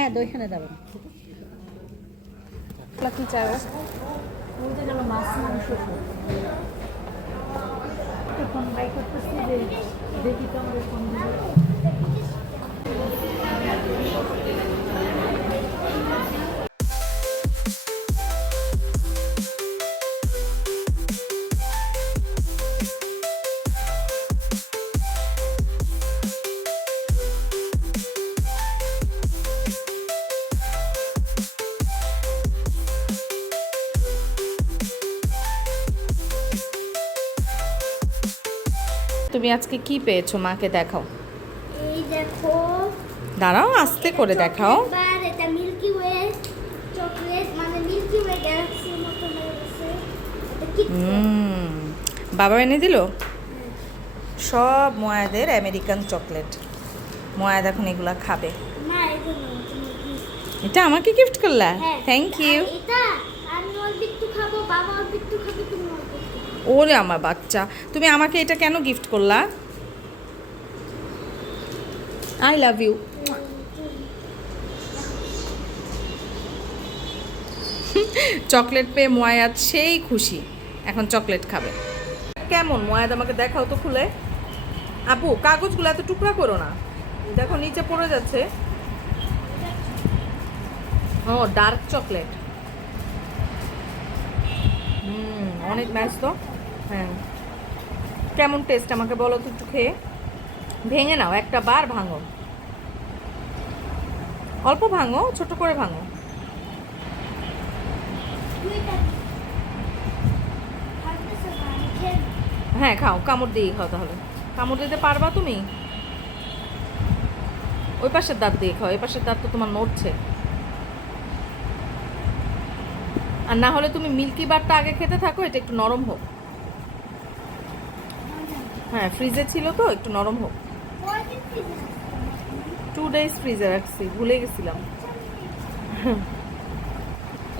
হ্যাঁ ওইখানে যাবেন। কি চাও? বলতে গেল মাছ মাংস ফোন বাই করতেছি যে দেখি তো আমাদের ফোন তুমি আজকে কি পেয়েছো মাকে দেখাও। এই দেখো, দাঁড়াও আস্তে করে দেখাও। এবার এটা মিল্কি ওয়ে চকলেট, মানে মিল্কি ওয়ে গ্যালাক্সির মতো হয়ে গেছে। এটা কি? বাবা এনে দিল সব ময়াদের আমেরিকান চকলেট। ময়াদ এখন এগুলা খাবে। না, এগুলো এটা আমাকে গিফট করলা? Thank you. এটা আমি অল্প একটু খাবো, বাবা অল্প একটু খাবে, তুমি অল্প একটু খাবে। ওরে আমার বাচ্চা, তুমি আমাকে এটা কেন গিফট করলা? I love you. চকলেট পেয়ে ময়াদ সেই খুশি, এখন চকলেট খাবে। কেমন ময়াদ আমাকে দেখাও তো খুলে। আপু কাগজগুলো এত টুকরা করো না, দেখো নিচে পড়ে যাচ্ছে। ও ডার্ক চকলেট, অনেক ম্যাচ তো। হ্যাঁ কেমন টেস্ট আমাকে বলো তো একটু খেয়ে। ভেঙে নাও, একটা বার ভাঙো, অল্প ভাঙো, ছোট করে ভাঙো। হ্যাঁ খাও, কামড় দিয়ে খাও। তাহলে কামড় দিতে পারবা তুমি? ওই পাশের দাঁত দিয়ে খাও, এই পাশের দাঁত তো তোমার নড়ছে। আর না হলে তুমি মিল্কি বারটা আগে খেতে থাকো, এটা একটু নরম হোক। হ্যাঁ ফ্রিজে ছিল তো, একটু নরম হোক। 2 days ফ্রিজে রাখছি, ভুলে গেছিলাম।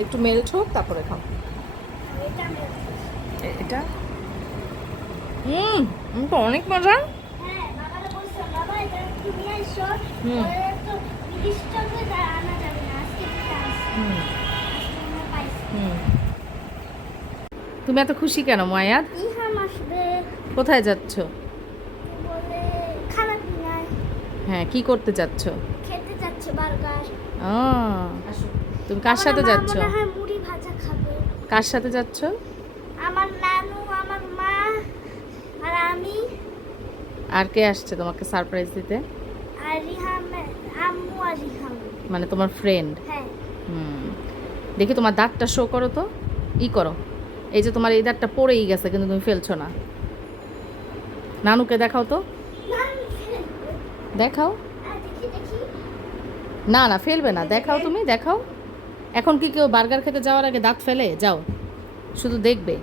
একটু মেল্ট হোক তারপরে খাও এটা। তো অনেক মজা। হ্যাঁ, বাবারে বলছিলাম, বাবা এটা একটু নিয়ে এসো। হুম। ওরা তো বিদেশ চকলেট আর আনা যাবে না, আজকে দিতে আসছে। আজকে আমরা পাইছি। তুমি এত খুশি কেন ময়াদ? ইহাম আসবে কোথায় যাচ্ছ? বলে খারাপ নাই, হ্যাঁ কি করতে যাচ্ছ? খেতে যাচ্ছে বার্গার। ও তুমি কার সাথে যাচ্ছ? মনে হয় মুড়ি ভাজা খাবে। কার সাথে যাচ্ছ? আমার নানু, আমার মা আর আমি। আর কে আসছে তোমাকে সারপ্রাইজ দিতে? আর রিহাম, আম্মু আর রিহাম। মানে তোমার ফ্রেন্ড? হ্যাঁ। দেখি তোমার দাঁতটা শো করো তো, ই করো। এই যে তোমার এই দাঁতটা পড়েই গেছে কিন্তু তুমি ফেলছো না। নানুকে দেখাও তো, দেখাও। দেখি না না ফেলবে না, দেখাও তুমি, দেখাও। এখন কি কেউ বার্গার খেতে যাওয়ার আগে দাঁত ফেলে? যাও শুধু দেখবে।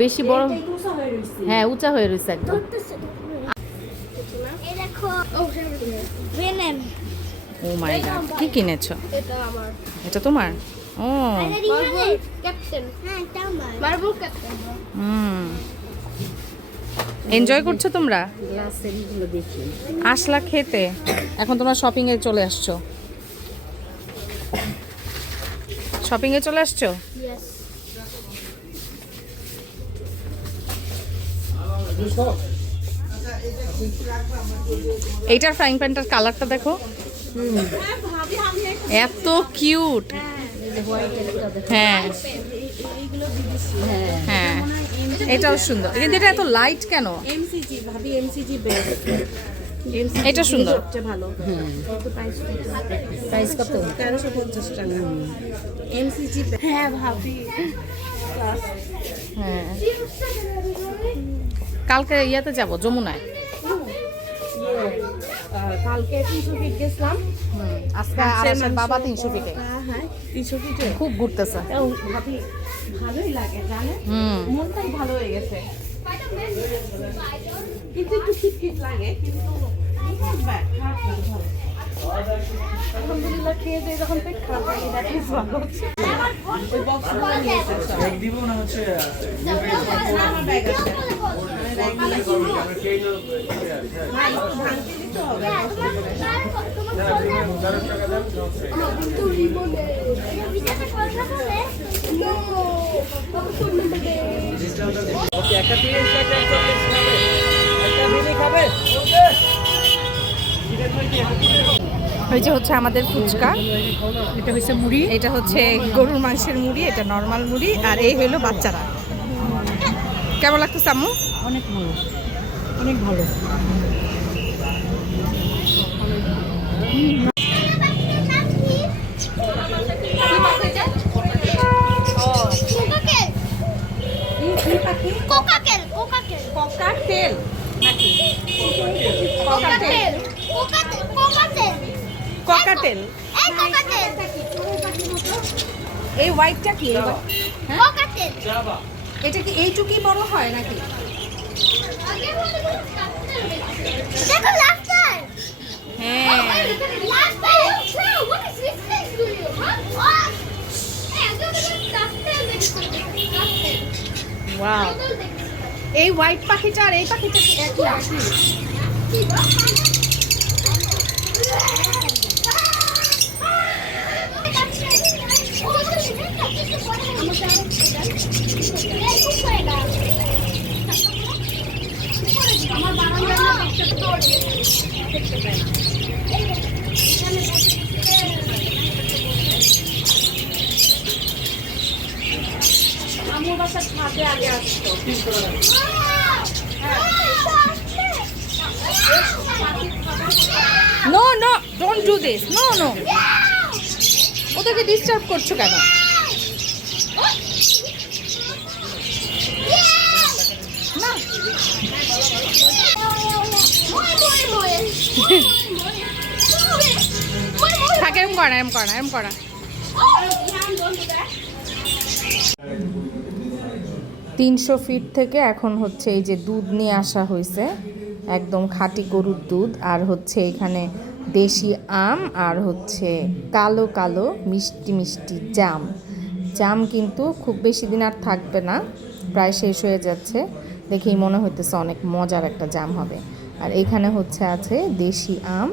বেশি বড়, হ্যাঁ উঁচা হয়ে রয়েছে একদম। ধরতেছে। এই দেখো, বেনেন। ও মাই গড, কি কিনেছো? এটা আমার। এটা তোমার? ও মার্বেল ক্যাপ্টেন। হ্যাঁ, এটা আমার। Marble captain. এনজয় করছো তোমরা? গ্লাসেরগুলো দেখি। আসলা খেতে, এখন তোমরা শপিং এ চলে আসছো। শপিং এ চলে আসছো? ইয়েস। এইটার ফ্রাইং প্যানটার কালারটা দেখো, এত কিউট। হ্যাঁ হ্যাঁ এটাও সুন্দর, কিন্তু এটা এত লাইট কেন? এমসিজি ভাবি, এমসিজি বেস্ট। এটা সুন্দর। সবচেয়ে ভালো। প্রাইস কত? 1350 টাকা। এমসিজি। হ্যাঁ ভাবি। হ্যাঁ কালকে ইয়াতে যাব যমুনায়। কালকে 300 ফিট গেছিলাম। আজকে আরেকটা বাবা 300 ফিটে। হ্যাঁ 300 ফিটে খুব ঘুরতেছে। ভাবি ভালোই লাগে জানেন, মনটাই ভালো হয়ে গেছে। কিন্তু একটু শীত লাগে, কিন্তু আলহামদুলিল্লাহ খেয়ে দিয়ে যখন পেট খারাপ লাগে দ্যাট ইজ ভালো। ওই বক্সগুলো নিয়ে এসেছে। এক দিব না হচ্ছে আমার ব্যাগ আছে। ভাই একটু ভাঙতে দিতে হবে। একটা তিরিশ একটা 40 খাবে একটা মিনি খাবে ওই যে হচ্ছে আমাদের ফুচকা, এটা হচ্ছে মুড়ি, এটা হচ্ছে গরুর মাংসের মুড়ি, এটা নর্মাল মুড়ি, আর এই হলো বাচ্চারা। কেমন লাগতেছে আম্মু? অনেক ভালো, অনেক ভালো। ককাটেল নাকি? Cockatiel, cockatiel. এই হোয়াইটটা কি? এটা কি এইটুকুই বড় হয় নাকি? হ্যাঁ, ওয়াও। এই হোয়াইট পাখিটা আর এই পাখিটা কি একই নাকি? আমার বাসার ছাদে আগে আসতো। No no, don't do this, no no. ওদেরকে ডিস্টার্ব করছো কেন? না, থাকে এরম করা, এরম করা, এরম করা। 300 ফিট থেকে এখন হচ্ছে এই যে দুধ নিয়ে আসা হয়েছে, একদম খাঁটি গরুর দুধ, আর হচ্ছে এখানে দেশি আম, আর হচ্ছে কালো কালো মিষ্টি মিষ্টি জাম। জাম কিন্তু খুব বেশি দিন আর থাকবে না, প্রায় শেষ হয়ে যাচ্ছে, দেখেই মনে হইতেছে অনেক মজার একটা জাম হবে। আর এখানে হচ্ছে আছে দেশি আম,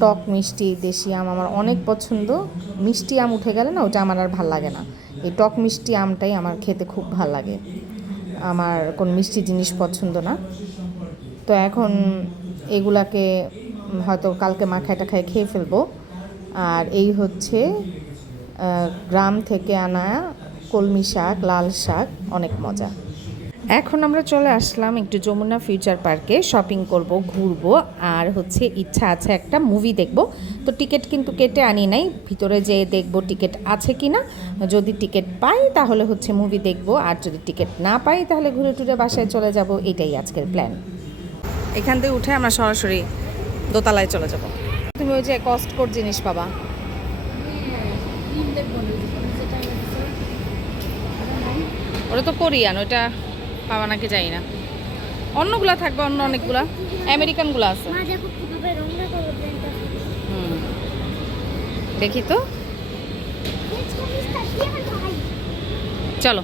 টক মিষ্টি দেশি আম আমার অনেক পছন্দ। মিষ্টি আম উঠে গেলে না, ওটা আমার আর ভাল লাগে না। এই টক মিষ্টি আমটাই আমার খেতে খুব ভাল লাগে, আমার কোন মিষ্টি জিনিস পছন্দ না। তো এখন এগুলাকে হয়তো কালকে মাখায় টাখায় খেয়ে ফেলবো। আর এই হচ্ছে গ্রাম থেকে আনা কলমি শাক, লাল শাক, অনেক মজা। এখন আমরা চলে আসলাম একটু যমুনা ফিউচার পার্কে, শপিং করব, ঘুরবো, আর হচ্ছে ইচ্ছা আছে একটা মুভি দেখব। তো টিকিট কিন্তু কেটে আনি নাই, ভিতরে যেয়ে দেখবো টিকিট আছে কি না। যদি টিকিট পাই তাহলে হচ্ছে মুভি দেখব, আর যদি টিকিট না পাই তাহলে ঘুরে টুরে বাসায় চলে যাব। এটাই আজকের প্ল্যান। এখান থেকে উঠে আমরা সরাসরি দোতলায় চলে যাব। তুমি ওই যে কস্টকোর জিনিস পাবা। ওটা তো কোরিয়ান, ওইটা পাবা নাকি জানি না। অন্যগুলা থাকবে, অন্য অনেকগুলা আমেরিকানগুলো আছে। দেখি তো, চলো।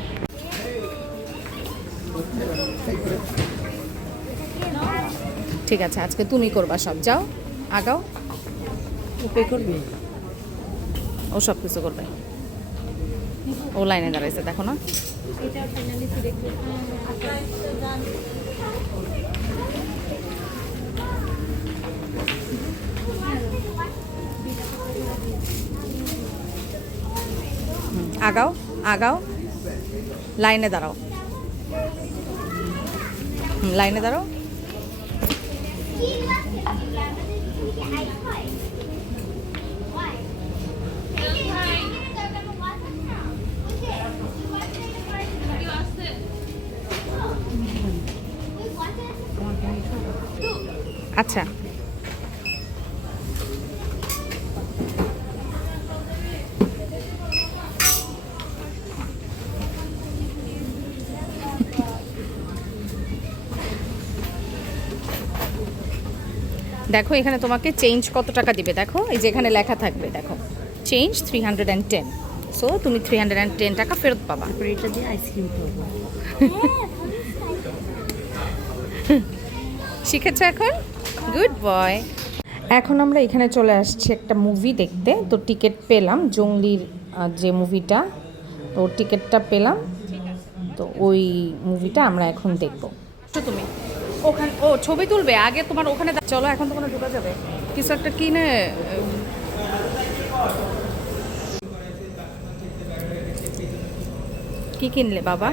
ঠিক আছে, আজকে তুমি করবা সব, যাও আগাও। পে করবি? ও সব কিছু করবে, ও লাইনে দাঁড়াইছে, দেখো না। আগাও আগাও, লাইনে দাঁড়াও, লাইনে দাঁড়াও। আচ্ছা, দেখো এখানে তোমাকে চেঞ্জ কত টাকা দিবে, দেখো এই যে এখানে লেখা থাকবে, দেখো চেঞ্জ 310। সো তুমি 310 টাকা ফেরত পাবা। এটা দিয়ে আইসক্রিম করবো। শিখেছো এখন? Good boy. এখন আমরা এখানে চলে আসছি একটা মুভি দেখতে। তো টিকিট পেলাম, জঙ্গলির যে মুভিটা, তো টিকিটটা পেলাম, তো ওই মুভিটা আমরা এখন দেখবো। তো তুমি ওখানে ছবি তুলবে আগে, তোমার ওখানে চলো, এখন তোমার ঢোকা যাবে। কিছু একটা কিনে কি কিনলে বাবা?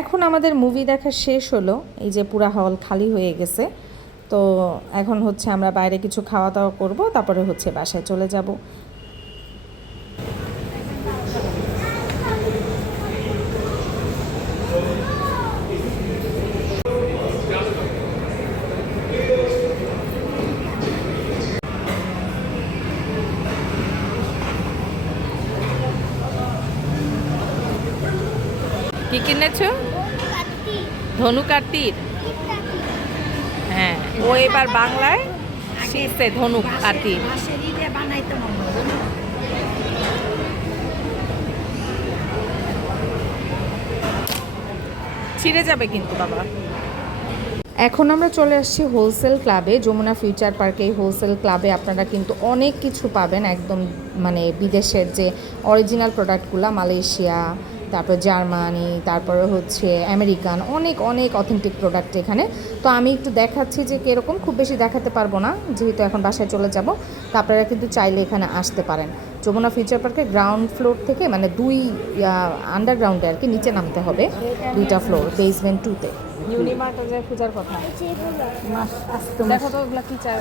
এখন আমাদের মুভি দেখা শেষ হলো, এই যে পুরা হল খালি হয়ে গেছে। তো এখন হচ্ছে আমরা বাইরে কিছু খাওয়া দাওয়া করবো, তারপরে হচ্ছে বাসায় চলে যাব। কি কিনেছো? ধনুকার হ্যাঁ, ও এবার বাংলায় শিখছে ধনুক আর তীর। ছিঁড়ে যাবে কিন্তু বাবা। এখন আমরা চলে আসছি হোলসেল ক্লাবে, যমুনা ফিউচার পার্কে। এই হোলসেল ক্লাবে আপনারা কিন্তু অনেক কিছু পাবেন, একদম মানে বিদেশের যে অরিজিনাল প্রোডাক্টগুলো, মালয়েশিয়া, তারপর জার্মানি, তারপরে হচ্ছে আমেরিকান, অনেক অনেক অথেন্টিক প্রোডাক্ট এখানে। তো আমি একটু দেখাচ্ছি যে কীরকম, খুব বেশি দেখাতে পারবো না যেহেতু এখন বাসায় চলে যাব। তো আপনারা কিন্তু চাইলে এখানে আসতে পারেন। যমুনা ফিউচার পার্কে গ্রাউন্ড ফ্লোর থেকে, মানে দুই আন্ডারগ্রাউন্ডে আর কি, নিচে নামতে হবে, 2টা ফ্লোর, বেসমেন্ট 2-তে। ইউনিমার্টে যে পূজার কথা দেখো তো, ওগুলা কি চাই?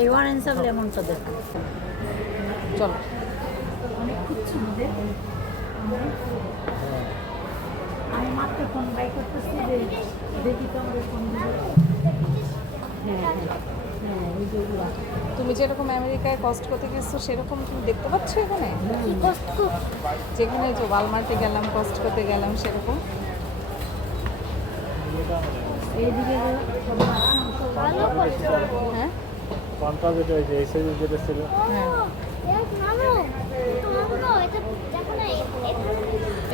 এই অরেঞ্জ আর লেমনটা দেখো। চলো আমি মাত্র ফোন বাই করতেছি যে দেখি তো আমাদের ফোন দিবে। হ্যাঁ ওই যেগুলো তুমি যেরকম আমেরিকায় কস্ট করতে গেছো সেরকম তুমি দেখতে পাচ্ছ এখানে, যেখানে যে ওয়ালমার্টে গেলাম, কস্ট করতে গেলাম, সেরকম। এইদিকে হ্যাঁ কোনটা যেটা এই যে এই সাইজে যেটা ছিল,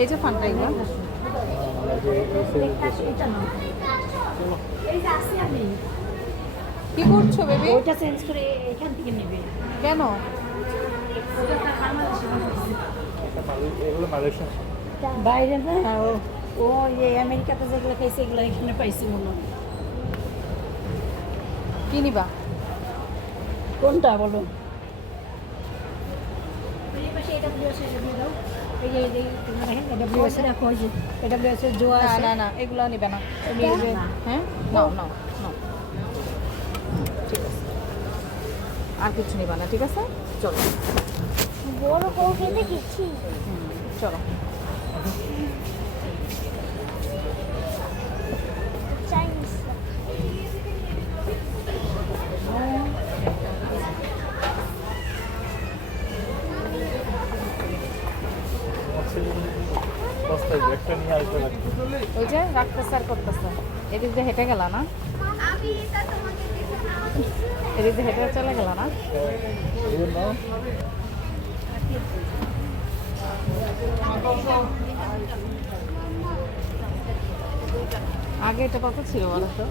এই যে ফান্টা এগুলো। কি করছো বেবি? ওইটা চেঞ্জ করে এখান থেকে নেবে কেন? এগুলো মালয়েশিয়া। বাইরে না, ও এই আমেরিকাতে যেগুলো খাইছে এগুলো এখানে পাইছি মনে হয়। কি নিবা? কোনটা বলো? না না এগুলো নিবে না। হ্যাঁ নাও নাও নাও, ঠিক আছে, আর কিছু নিবা না, ঠিক আছে? চলো বড় বউ খেতে গেছি। চলো। চাইনিজ একটা নিয়ে আসবে না। ওই যে রাখতেছে আর করতেছে, এদিক দিয়ে হেঁটে গেল না, এদিক দিয়ে হেঁটে চলে গেল না। আগে এটা কত ছিল বলো তো?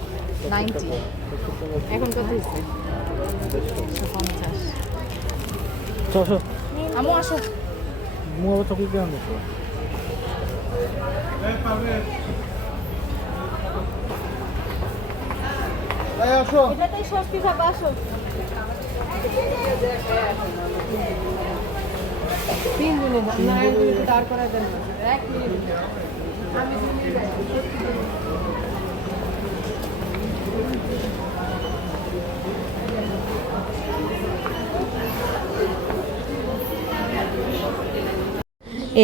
90, এখন কত হয়েছে? 150। চলো আমু আসো। মু আবার চকলেট কেন দিচ্ছ? আসো, এটাতেই স্বস্তি থাকো, আসো। 3 মিনিট না, 1 মিনিট দাঁড় করায় দেন, 1 মিনিট। আমি 2 মিনিট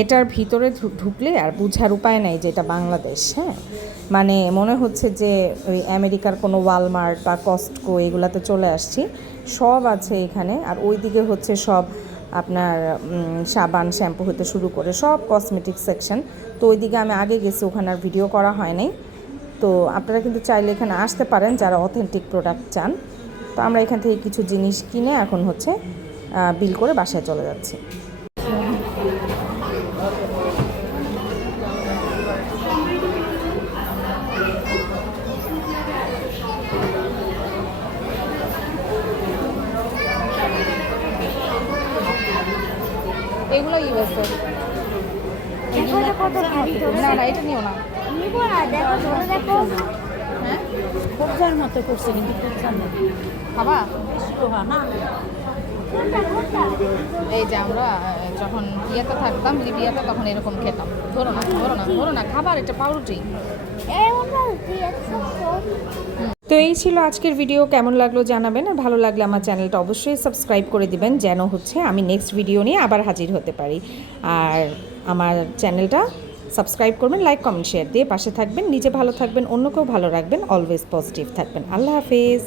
এটার ভিতরে ঢুকলে আর বুঝার উপায় নাই যে এটা বাংলাদেশ। হ্যাঁ, মানে মনে হচ্ছে যে ওই আমেরিকার কোনো ওয়ালমার্ট বা কস্টকো এগুলাতে চলে আসছি। সব আছে এখানে। আর ওই দিকে হচ্ছে সব আপনার সাবান শ্যাম্পু হতে শুরু করে সব কসমেটিক সেকশন। তো ওই দিকে আমি আগে গেছি, ওখানে আর ভিডিও করা হয় নাই। তো আপনারা কিন্তু চাইলে এখানে আসতে পারেন যারা অথেন্টিক প্রোডাক্ট চান। তো আমরা এখান থেকে কিছু জিনিস কিনে এখন হচ্ছে বিল করে বাসায় চলে যাচ্ছি। এগুলো ইউএসএ। দেখো এটা কত ভারী না না, এটা নিও না। নিবো না, দেখো ধরে দেখো। হ্যাঁ, কবজার মতো করছে কিন্তু কবজার না। খাবা? লোহা না। কোনটা কোনটা? এই যে আমরা যখন ইয়েতে থাকতাম লিবিয়াতে, তখন এরকম খেতাম। ধরো না ধরো না ধরো না, খাবার এটা পাউরুটি। এই ওটা তুই একদম কম। তো এই ছিল আজকের ভিডিও। কেমন লাগলো জানাবেন, আর ভালো লাগলে আমার চ্যানেলটা অবশ্যই সাবস্ক্রাইব করে দিবেন, যেন হচ্ছে আমি নেক্সট ভিডিও নিয়ে আবার হাজির হতে পারি। আর আমার চ্যানেলটা সাবস্ক্রাইব করবেন, লাইক কমেন্ট শেয়ার দিয়ে পাশে থাকবেন। নিজে ভালো থাকবেন, অন্যকেও ভালো রাখবেন, অলওয়েজ পজিটিভ থাকবেন। আল্লাহ হাফেজ।